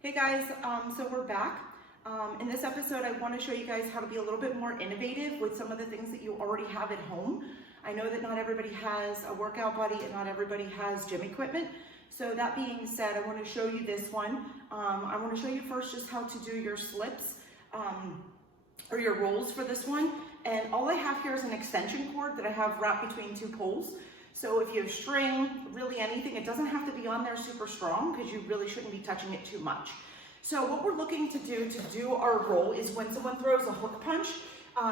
Hey guys, so we're back. In this episode, I want to show you guys how to be a little bit more innovative with some of the things that you already have at home. I know that not everybody has a workout buddy and not everybody has gym equipment. So that being said, I want to show you this one. I want to show you first just how to do your slips or your rolls for this one. And all I have here is an extension cord that I have wrapped between two poles. So if you have string, really anything, it doesn't have to be on there super strong because you really shouldn't be touching it too much. So what we're looking to do our roll is when someone throws a hook punch,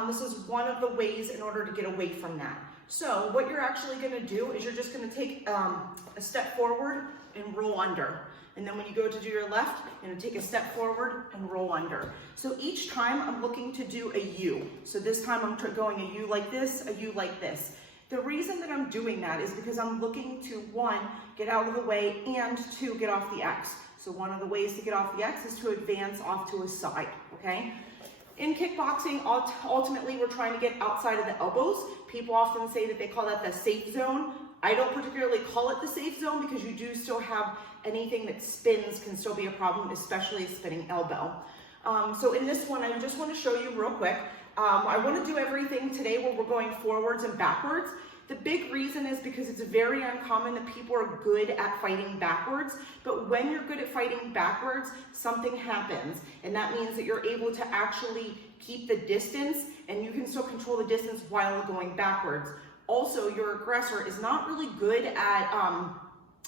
this is one of the ways in order to get away from that. So what you're actually gonna do is you're just gonna take a step forward and roll under. And then when you go to do your left, you're gonna take a step forward and roll under. So each time I'm looking to do a U. So this time I'm going a U like this, a U like this. The reason that I'm doing that is because I'm looking to, one, get out of the way, and two, get off the X. So one of the ways to get off the X is to advance off to a side, okay? In kickboxing, ultimately, we're trying to get outside of the elbows. People often say that they call that the safe zone. I don't particularly call it the safe zone because you do still have anything that spins can still be a problem, especially a spinning elbow. So in this one, I just want to show you real quick. I want to do everything today where we're going forwards and backwards. The big reason is because it's very uncommon that people are good at fighting backwards, but when you're good at fighting backwards, something happens, and that means that you're able to actually keep the distance, and you can still control the distance while going backwards. Also, your aggressor is not really good at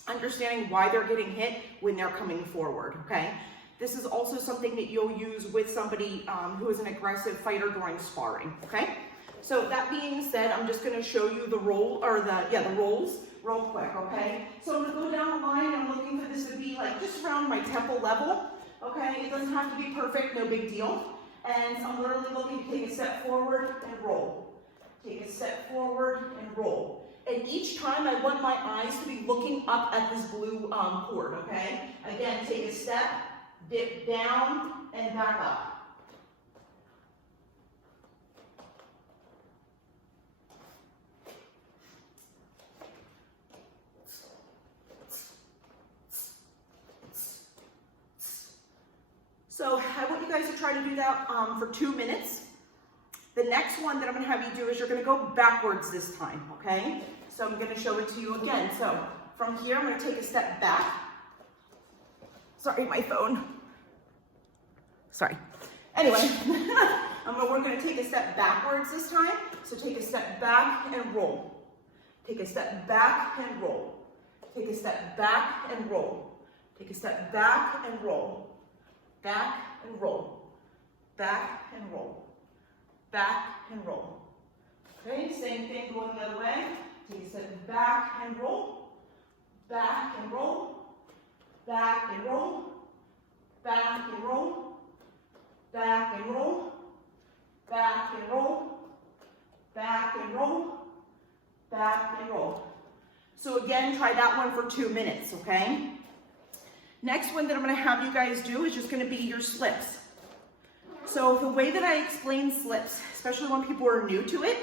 understanding why they're getting hit when they're coming forward, okay? This is also something that you'll use with somebody who is an aggressive fighter during sparring, okay? So that being said, I'm just gonna show you the roll, or the rolls real quick, okay? So I'm gonna go down the line, I'm looking for this to be like just around my temple level, okay? It doesn't have to be perfect, no big deal. And I'm literally looking to take a step forward and roll. Take a step forward and roll. And each time I want my eyes to be looking up at this blue cord, okay? Again, take a step, dip down, and back up. So I want you guys to try to do that for 2 minutes. The next one that I'm gonna have you do is you're gonna go backwards this time, okay? So I'm gonna show it to you again. So from here, I'm gonna take a step back. Sorry, my phone. Sorry. Anyway, we're gonna take a step backwards this time. So take a step back and roll. Take a step back and roll. Take a step back and roll. Take a step back and roll. Back and roll. Back and roll. Back and roll. Okay, same thing going the other way. Take a step back and roll. Back and roll. Back and roll. Back and roll. Back and roll. Back and roll. Back and roll. Back and roll. So again, try that one for 2 minutes, okay? Next one that I'm gonna have you guys do is just gonna be your slips. So the way that I explain slips, especially when people are new to it,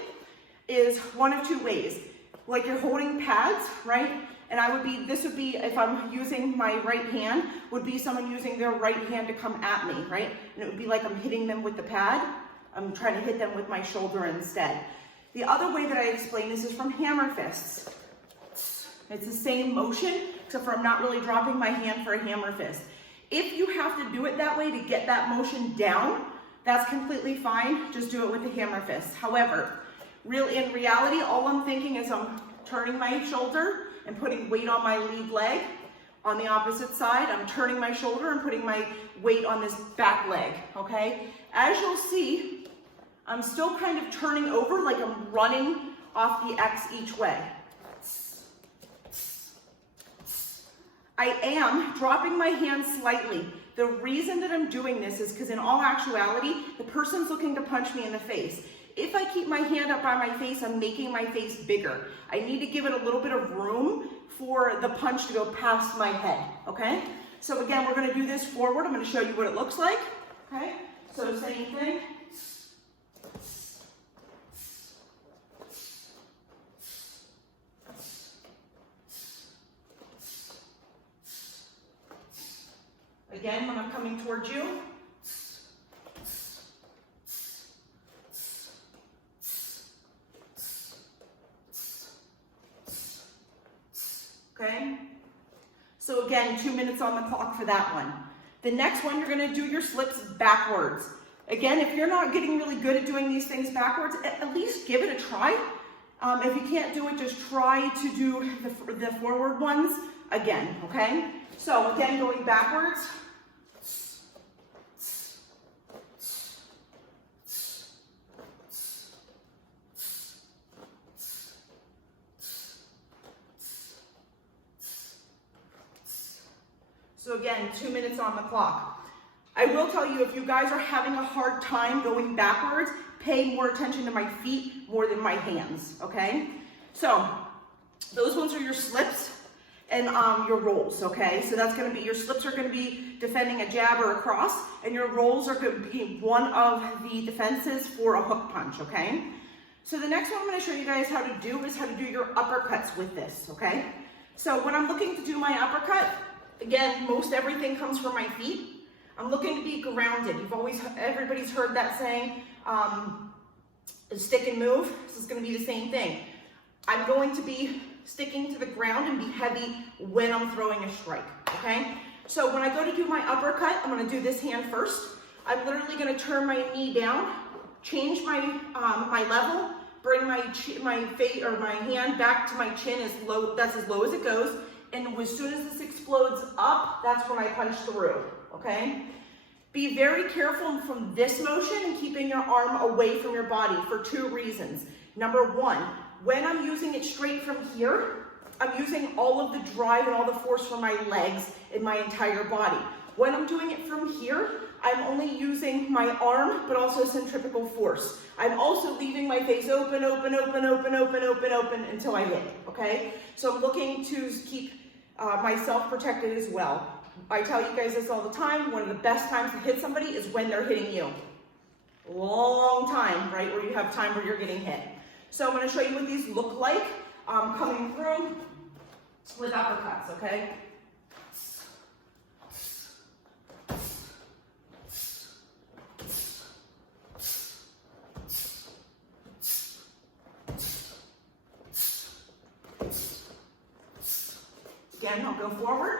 is one of two ways. Like you're holding pads, right? And this would be, if I'm using my right hand, would be someone using their right hand to come at me, right? And it would be like I'm hitting them with the pad. I'm trying to hit them with my shoulder instead. The other way that I explain this is from hammer fists. It's the same motion, except for I'm not really dropping my hand for a hammer fist. If you have to do it that way to get that motion down, that's completely fine. Just do it with the hammer fist. However, in reality, all I'm thinking is I'm turning my shoulder and putting weight on my lead leg. On the opposite side, I'm turning my shoulder and putting my weight on this back leg, okay? As you'll see, I'm still kind of turning over like I'm running off the X each way. I am dropping my hand slightly. The reason that I'm doing this is because in all actuality, the person's looking to punch me in the face. If I keep my hand up by my face, I'm making my face bigger. I need to give it a little bit of room for the punch to go past my head, okay? So again, we're gonna do this forward. I'm gonna show you what it looks like, okay? So same thing. Again, when I'm coming towards you. Okay? So again, 2 minutes on the clock for that one. The next one, you're gonna do your slips backwards. Again, if you're not getting really good at doing these things backwards, at least give it a try. If you can't do it, just try to do the forward ones again, okay? So again, going backwards. So again, 2 minutes on the clock. I will tell you, if you guys are having a hard time going backwards, pay more attention to my feet more than my hands, okay? So those ones are your slips and your rolls, okay? So that's gonna be, your slips are gonna be defending a jab or a cross, and your rolls are gonna be one of the defenses for a hook punch, okay? So the next one I'm gonna show you guys how to do is how to do your uppercuts with this, okay? So when I'm looking to do my uppercut, again, most everything comes from my feet. I'm looking to be grounded. Everybody's heard that saying, stick and move. This is gonna be the same thing. I'm going to be sticking to the ground and be heavy when I'm throwing a strike, okay? So when I go to do my uppercut, I'm gonna do this hand first. I'm literally gonna turn my knee down, change my level, bring my hand back to my chin that's as low as it goes, and as soon as this explodes up, that's when I punch through, okay? Be very careful from this motion and keeping your arm away from your body for 2 reasons. Number 1, when I'm using it straight from here, I'm using all of the drive and all the force from my legs in my entire body. When I'm doing it from here, I'm only using my arm, but also centripetal force. I'm also leaving my face open until I hit, okay? So I'm looking to keep myself protected as well. I tell you guys this all the time, one of the best times to hit somebody is when they're hitting you. Long time, right, where you have time where you're getting hit. So I'm gonna show you what these look like coming through with uppercuts, okay? Again, I'll go forward.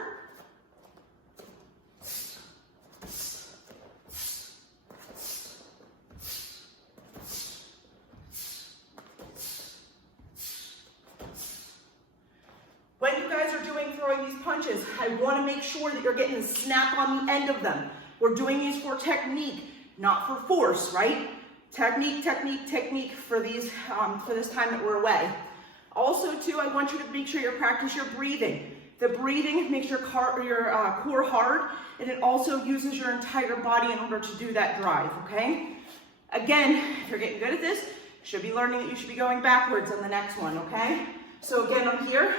When you guys are throwing these punches, I want to make sure that you're getting a snap on the end of them. We're doing these for technique, not for force, right? Technique, technique, technique for these for this time that we're away. Also, too, I want you to make sure you practice your breathing. The breathing makes your core hard, and it also uses your entire body in order to do that drive, okay? Again, if you're getting good at this, you should be learning that you should be going backwards on the next one, okay? So again, I'm here.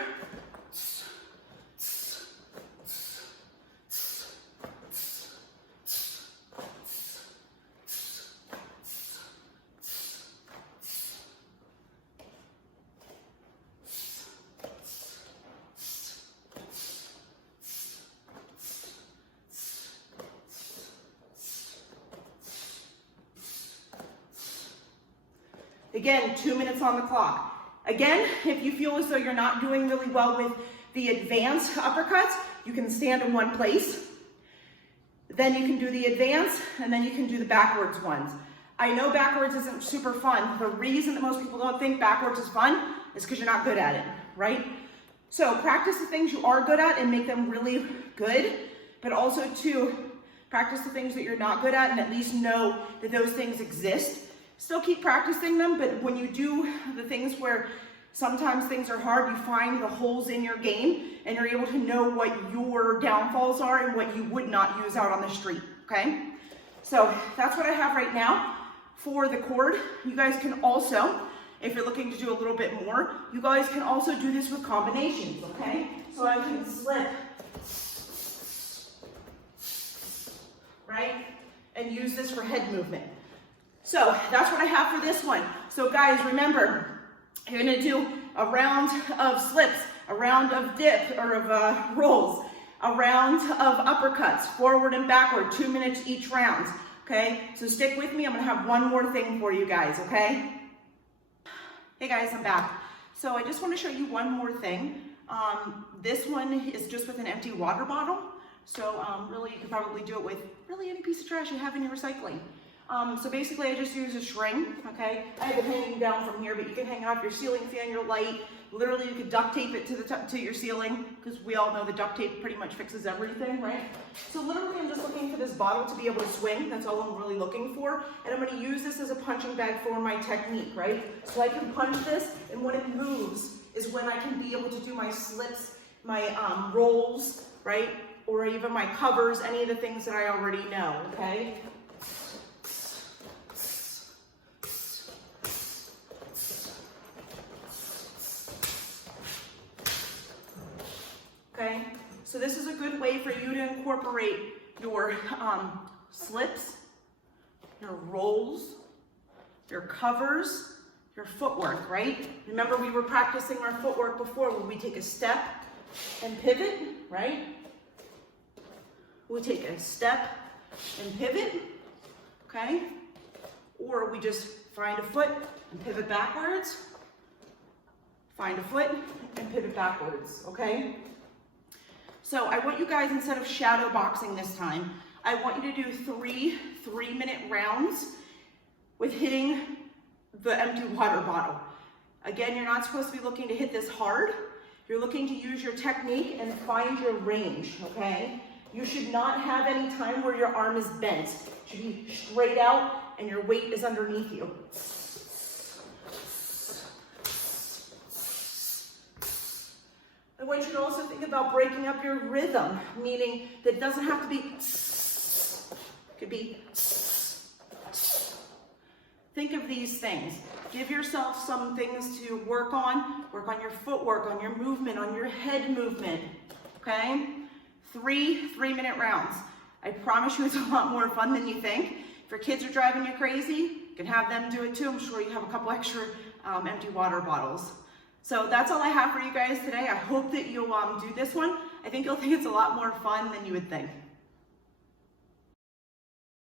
Again, 2 minutes on the clock. Again, if you feel as though you're not doing really well with the advanced uppercuts, you can stand in one place. Then you can do the advance, and then you can do the backwards ones. I know backwards isn't super fun. The reason that most people don't think backwards is fun is because you're not good at it, right? So practice the things you are good at and make them really good, but also to practice the things that you're not good at and at least know that those things exist. Still keep practicing them, but when you do the things where sometimes things are hard, you find the holes in your game and you're able to know what your downfalls are and what you would not use out on the street, okay? So that's what I have right now for the cord. You guys can also, if you're looking to do a little bit more, you guys can also do this with combinations, okay? So I can slip, right? And use this for head movement. So that's what I have for this one. So guys, remember, you're gonna do a round of slips, a round of dip or of rolls, a round of uppercuts, forward and backward, 2 minutes each round, okay? So stick with me, I'm gonna have one more thing for you guys, okay? Hey guys, I'm back. So I just wanna show you one more thing. This one is just with an empty water bottle. So really you could probably do it with really any piece of trash you have in your recycling. So basically I just use a string, okay? I have it hanging down from here, but you can hang off your ceiling fan, your light. Literally you could duct tape it to your ceiling, because we all know the duct tape pretty much fixes everything, right? So literally I'm just looking for this bottle to be able to swing. That's all I'm really looking for. And I'm gonna use this as a punching bag for my technique, right? So I can punch this, and when it moves is when I can be able to do my slips, my rolls, right? Or even my covers, any of the things that I already know, okay? Okay, so this is a good way for you to incorporate your slips, your rolls, your covers, your footwork, right? Remember we were practicing our footwork before where we take a step and pivot, right? We take a step and pivot, okay? Or we just find a foot and pivot backwards, find a foot and pivot backwards, okay? So I want you guys, instead of shadow boxing this time, I want you to do 3 3-minute rounds with hitting the empty water bottle. Again, you're not supposed to be looking to hit this hard. You're looking to use your technique and find your range, okay? You should not have any time where your arm is bent. It should be straight out and your weight is underneath you. I want you to also think about breaking up your rhythm, meaning that it doesn't have to be, it could be. Think of these things. Give yourself some things to work on your footwork, on your movement, on your head movement, okay? 3 3-minute rounds. I promise you it's a lot more fun than you think. If your kids are driving you crazy, you can have them do it too. I'm sure you have a couple extra empty water bottles. So that's all I have for you guys today. I hope that you'll do this one. I think you'll think it's a lot more fun than you would think.